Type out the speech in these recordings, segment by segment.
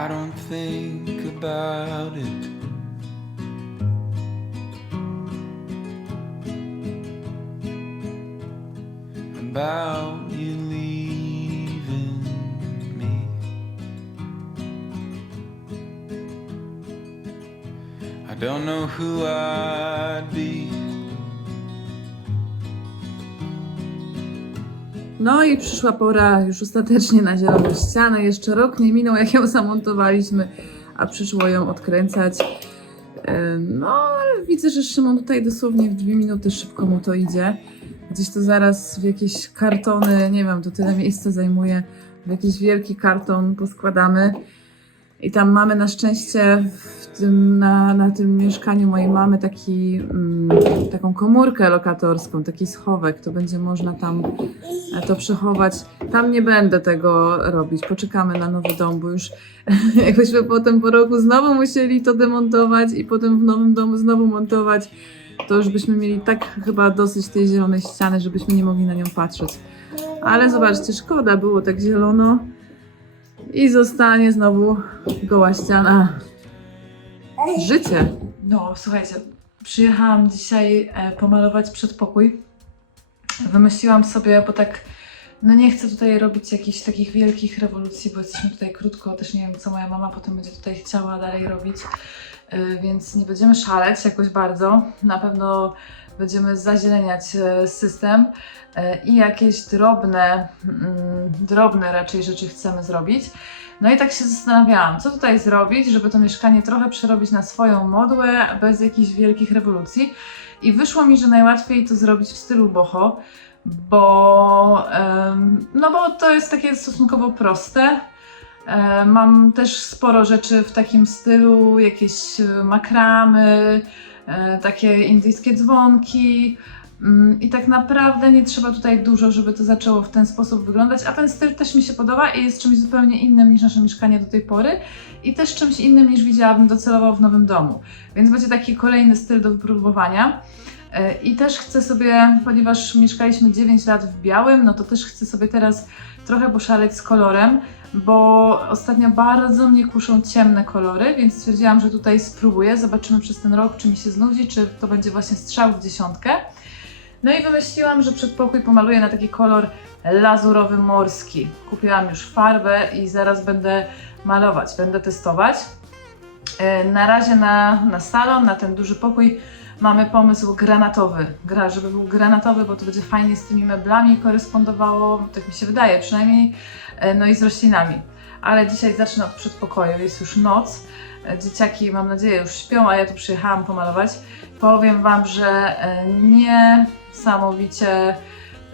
I don't think about it. About you leaving me. I don't know who I'd be. No i przyszła pora już ostatecznie na zieloną ścianę. Jeszcze rok nie minął, jak ją zamontowaliśmy, a przyszło ją odkręcać. No, ale widzę, że Szymon tutaj dosłownie w dwie minuty szybko mu to idzie. Gdzieś to zaraz w jakieś kartony, nie wiem, to tyle miejsca zajmuje, w jakiś wielki karton poskładamy. I tam mamy na szczęście tym, na, na tym mieszkaniu mojej mamy taki, mm, taką komórkę lokatorską, taki schowek. To będzie można tam e, to przechować. Tam nie będę tego robić. Poczekamy na nowy dom, bo już jakbyśmy potem po roku znowu musieli to demontować i potem w nowym domu znowu montować, to już byśmy mieli tak chyba dosyć tej zielonej ściany, żebyśmy nie mogli na nią patrzeć. Ale zobaczcie, szkoda było tak zielono. I zostanie znowu goła ściana. Życie. No, słuchajcie, przyjechałam dzisiaj e, pomalować przedpokój. Wymyśliłam sobie, bo tak, no nie chcę tutaj robić jakichś takich wielkich rewolucji, bo jesteśmy tutaj krótko, też nie wiem, co moja mama potem będzie tutaj chciała dalej robić, e, więc nie będziemy szaleć jakoś bardzo. Na pewno będziemy zazieleniać e, system e, i jakieś drobne, mm, drobne raczej rzeczy chcemy zrobić. No i tak się zastanawiałam, co tutaj zrobić, żeby to mieszkanie trochę przerobić na swoją modłę, bez jakichś wielkich rewolucji. I wyszło mi, że najłatwiej to zrobić w stylu boho, bo, no bo to jest takie stosunkowo proste. E, Mam też sporo rzeczy w takim stylu, jakieś makramy, takie indyjskie dzwonki. Mm, I tak naprawdę nie trzeba tutaj dużo, żeby to zaczęło w ten sposób wyglądać, a ten styl też mi się podoba i jest czymś zupełnie innym niż nasze mieszkanie do tej pory i też czymś innym niż widziałabym docelowo w nowym domu. Więc będzie taki kolejny styl do wypróbowania. E, I też chcę sobie, ponieważ mieszkaliśmy 9 lat w białym, no to też chcę sobie teraz trochę poszaleć z kolorem, bo ostatnio bardzo mnie kuszą ciemne kolory, więc stwierdziłam, że tutaj spróbuję. Zobaczymy przez ten rok, czy mi się znudzi, czy to będzie właśnie strzał w dziesiątkę. No i wymyśliłam, że przedpokój pomaluję na taki kolor lazurowy morski. Kupiłam już farbę i zaraz będę malować, będę testować. E, Na razie na, na salon, na ten duży pokój mamy pomysł granatowy. Gra, żeby był granatowy, bo to będzie fajnie z tymi meblami korespondowało, tak mi się wydaje przynajmniej, e, no i z roślinami. Ale dzisiaj zacznę od przedpokoju, jest już noc. E, Dzieciaki, mam nadzieję, już śpią, a ja tu przyjechałam pomalować. Powiem Wam, że e, niesamowicie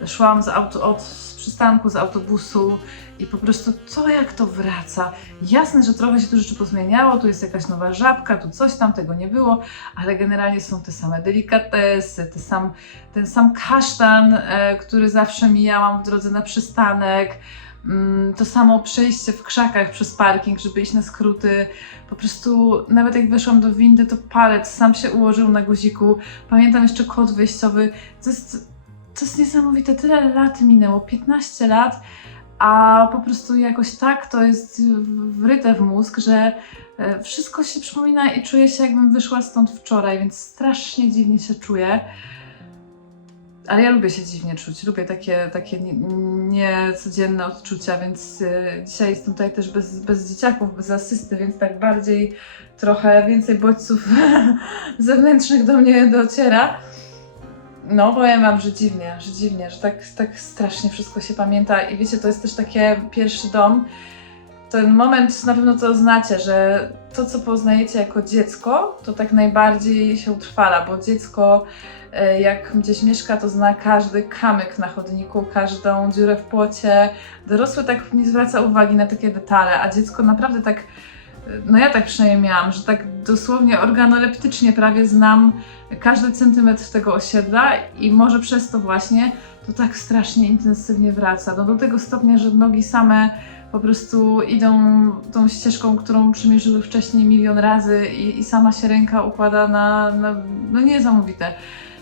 szłam z, auto, od, przystanku, z autobusu i po prostu co jak to wraca. Jasne, że trochę się tu rzeczy pozmieniało, tu jest jakaś nowa żabka, tu coś tam, tego nie było, ale generalnie są te same delikatesy, te sam, ten sam kasztan, e, który zawsze mijałam w drodze na przystanek, mm, to samo przejście w krzakach przez parking, żeby iść na skróty. Po prostu nawet jak weszłam do windy, to palec sam się ułożył na guziku. Pamiętam jeszcze kod wyjściowy. To jest, to jest niesamowite, tyle lat minęło, 15 lat, a po prostu jakoś tak to jest wryte w mózg, że e, wszystko się przypomina i czuję się jakbym wyszła stąd wczoraj, więc strasznie dziwnie się czuję. Ale ja lubię się dziwnie czuć, lubię takie, takie nie- niecodzienne odczucia, więc e, dzisiaj jestem tutaj też bez, bez dzieciaków, bez asysty, więc tak bardziej trochę więcej bodźców zewnętrznych do mnie dociera. No, powiem wam, że dziwnie, że dziwnie, że tak, tak strasznie wszystko się pamięta i wiecie, to jest też takie pierwszy dom, ten moment na pewno to znacie, że to, co poznajecie jako dziecko, to tak najbardziej się utrwala, bo dziecko e, jak gdzieś mieszka, to zna każdy kamyk na chodniku, każdą dziurę w płocie. Dorosły tak nie zwraca uwagi na takie detale, a dziecko naprawdę tak, no ja tak przynajmniej miałam, że tak dosłownie organoleptycznie prawie znam każdy centymetr tego osiedla i może przez to właśnie to tak strasznie intensywnie wraca. No do tego stopnia, że nogi same po prostu idą tą ścieżką, którą przymierzyły wcześniej milion razy i, i sama się ręka układa na, na no niesamowite.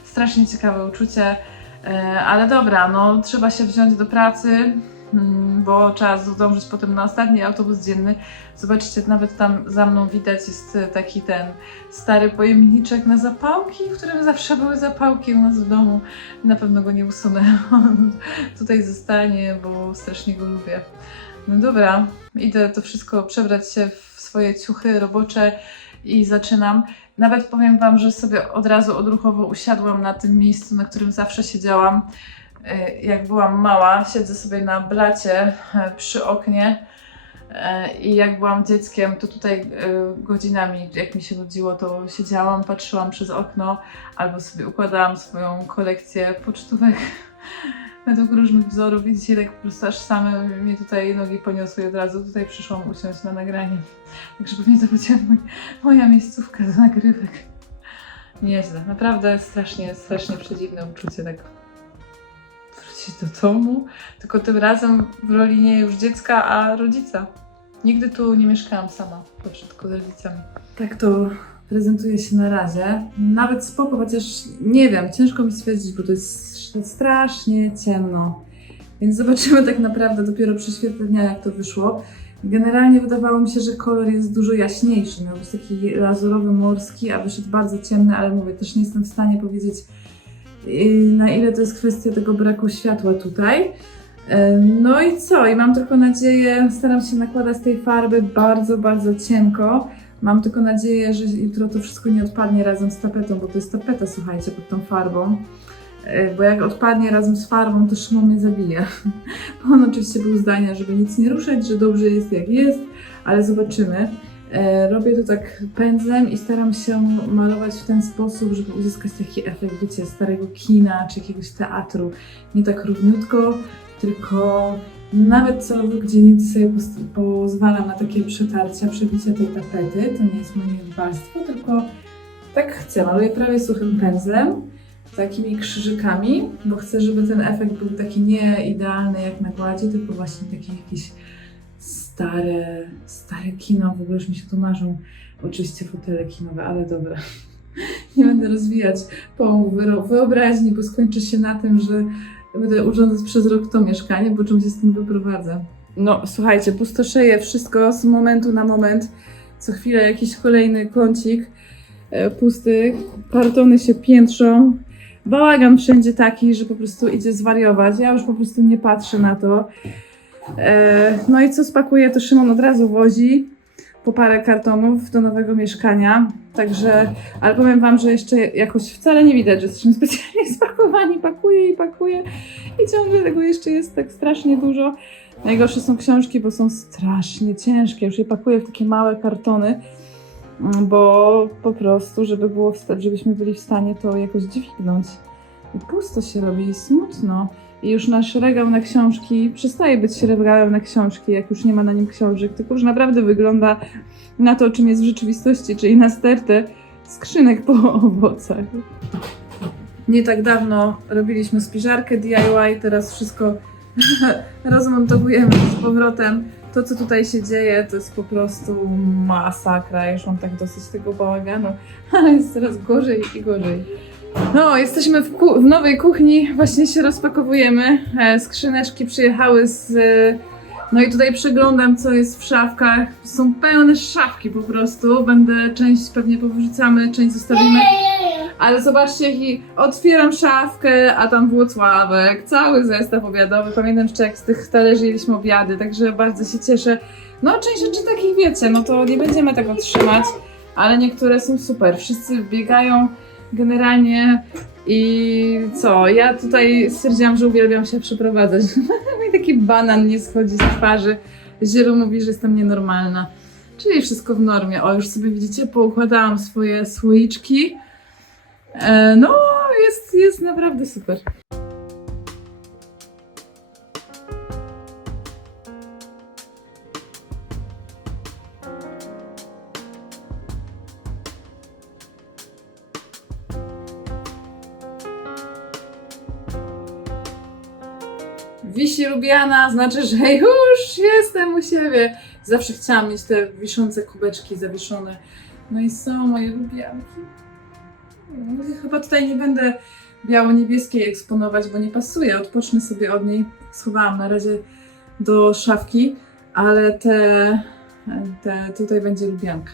Strasznie ciekawe uczucie, e, ale dobra, no trzeba się wziąć do pracy. Mm, bo trzeba zdążyć potem na ostatni autobus dzienny. Zobaczcie, nawet tam za mną widać jest e, taki ten stary pojemniczek na zapałki, w którym zawsze były zapałki u nas w domu. Na pewno go nie usunę. On tutaj zostanie, bo strasznie go lubię. No dobra, idę to wszystko przebrać się w swoje ciuchy robocze i zaczynam. Nawet powiem Wam, że sobie od razu odruchowo usiadłam na tym miejscu, na którym zawsze siedziałam. E, Jak byłam mała, siedzę sobie na blacie e, przy oknie. E, I jak byłam dzieckiem, to tutaj e, godzinami, jak mi się nudziło, to siedziałam, patrzyłam przez okno albo sobie układałam swoją kolekcję pocztówek według różnych wzorów. I dzisiaj tak po prostu aż same mnie tutaj nogi poniosły i od razu tutaj przyszłam usiąść na nagranie. Także pewnie to będzie mój, moja miejscówka do nagrywek. Nieźle, naprawdę strasznie, strasznie przedziwne uczucie tak wrócić do domu, tylko tym razem w roli nie już dziecka, a rodzica. Nigdy tu nie mieszkałam sama, zawsze tylko z rodzicami. Tak to prezentuje się na razie. Nawet spoko, chociaż nie wiem, ciężko mi stwierdzić, bo to jest strasznie ciemno. Więc zobaczymy tak naprawdę dopiero przy świetle dnia, jak to wyszło. Generalnie wydawało mi się, że kolor jest dużo jaśniejszy. Miał być taki lazurowy, morski, a wyszedł bardzo ciemny, ale mówię, też nie jestem w stanie powiedzieć, na ile to jest kwestia tego braku światła tutaj. Yy, No i co? I mam tylko nadzieję, staram się nakładać tej farby bardzo, bardzo cienko. Mam tylko nadzieję, że jutro to wszystko nie odpadnie razem z tapetą, bo to jest tapeta, słuchajcie, pod tą farbą. Yy, Bo jak odpadnie razem z farbą, to Szymon mnie zabije. Bo on oczywiście był zdania, żeby nic nie ruszać, że dobrze jest jak jest, ale zobaczymy. E, Robię to tak pędzlem i staram się malować w ten sposób, żeby uzyskać taki efekt, wiecie, starego kina czy jakiegoś teatru. Nie tak równiutko, tylko nawet celowo gdzie niegdzie sobie pozwalam na takie przetarcia, przebicia tej tapety. To nie jest moje warstwo, tylko tak chcę. Maluję prawie suchym pędzlem, takimi krzyżykami, bo chcę, żeby ten efekt był taki nie idealny jak na gładzie, tylko właśnie taki jakiś stare, stare kino. W ogóle już mi się tu marzą oczywiście fotele kinowe, ale dobra. Nie będę rozwijać połów wyro- wyobraźni, bo skończy się na tym, że będę urządzać przez rok to mieszkanie, bo czym się stąd wyprowadzę. No, słuchajcie, pustoszeję wszystko z momentu na moment. Co chwilę jakiś kolejny kącik e, pusty. Kartony się piętrzą. Bałagan wszędzie taki, że po prostu idzie zwariować. Ja już po prostu nie patrzę na to. E, no i co spakuję, to Szymon od razu wozi po parę kartonów do nowego mieszkania. Także, ale powiem Wam, że jeszcze jakoś wcale nie widać, że jesteśmy specjalnie spakowani. Pakuję i pakuję i ciągle tego jeszcze jest tak strasznie dużo. Najgorsze są książki, bo są strasznie ciężkie. Już je pakuję w takie małe kartony, mm, bo po prostu, żeby było, żebyśmy byli w stanie to jakoś dźwignąć. I pusto się robi i smutno. I już nasz regał na książki przestaje być regałem na książki, jak już nie ma na nim książek, tylko już naprawdę wygląda na to, czym jest w rzeczywistości, czyli na stertę skrzynek po owocach. Nie tak dawno robiliśmy spiżarkę DIY, teraz wszystko rozmontowujemy z powrotem. To, co tutaj się dzieje, to jest po prostu masakra. Już mam tak dosyć tego bałaganu, ale jest coraz gorzej i gorzej. No, jesteśmy w, w nowej kuchni, właśnie się rozpakowujemy. E, skrzyneczki przyjechały z. e, No i tutaj przeglądam, co jest w szafkach. Są pełne szafki po prostu. Będę część pewnie powyrzucamy, część zostawimy. Ale zobaczcie, jaki otwieram szafkę, a tam Włocławek, cały zestaw obiadowy. Pamiętam jeszcze jak z tych talerzy jedliśmy obiady, także bardzo się cieszę. No, część rzeczy takich wiecie, no to nie będziemy tego trzymać, ale niektóre są super. Wszyscy biegają generalnie i co? Ja tutaj stwierdziłam, że uwielbiam się przeprowadzać. Mi taki banan nie schodzi z twarzy. Zielu mówi, że jestem nienormalna. Czyli wszystko w normie. O, już sobie widzicie, poukładałam swoje słoiczki. E, no, jest, jest naprawdę super. Wisi lubiana, znaczy, że już jestem u siebie. Zawsze chciałam mieć te wiszące kubeczki zawieszone. No i są moje lubianki. No, Chyba tutaj nie będę biało-niebieskiej eksponować, bo nie pasuje. Odpocznę sobie od niej. Schowałam na razie do szafki, ale te, te tutaj będzie lubianka.